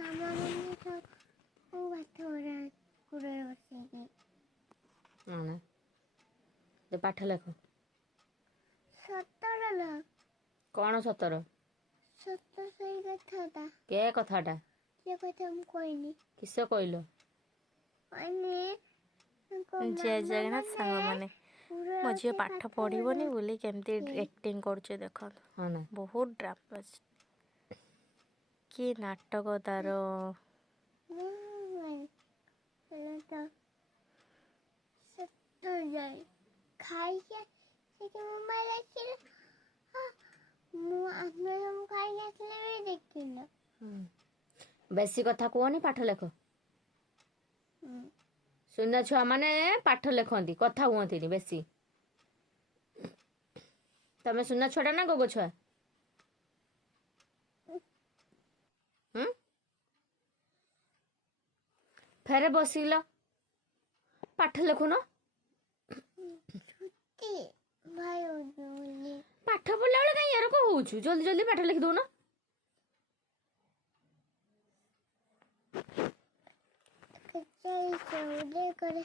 ମାମାମାନେ ସବୁ ପାଠ ପଢ଼ା ବସେଇକି ପାଠ ଲେଖ। ସତର ଲ କ'ଣ 17? ସତ ସେଇ କଥାଟା କେ କଥାଟା ସେ କଥା ମୁଁ କହିନି କିସ କହିଲ? ଜୟ ଜଗନ୍ନାଥ ସାଙ୍ଗମାନେ, ମୋ ଝିଅ ପାଠ ପଢ଼ିବନି ବୋଲି କେମିତି ଆକ୍ଟିଂ କରୁଛି ଦେଖନ୍ତୁ। ହଁ ନା ବହୁତ ଡ୍ରାମା ଅଛି, କି ନାଟକ ତାର। ଖାଇକି ସେଠି ମୋବାଇଲ ଆସିଲା ମୁଁ ଆମେ ସବୁ ଖାଇକି ଆସିଲେ ବି ଦେଖିଲ। ବେଶୀ କଥା କୁହନି, ପାଠ ଲେଖ। ସୁନା ଛୁଆ ମାନେ ପାଠ ଲେଖନ୍ତି, କଥା ହୁଅନ୍ତିନି ବେଶୀ। ତମେ ସୁନା ଛୁଆଟା ନା ଗୋଗ ଛୁଆ? ଫେରେ ବସିଲ, ପାଠ ଲେଖୁନ। ପାଠ ପଢିଲା ବେଳେ କାହିଁ ଏରକ ହଉଛୁ? ଜଲ୍ଦି ଜଲ୍ଦି ପାଠ ଲେଖି ଦଉନ। করে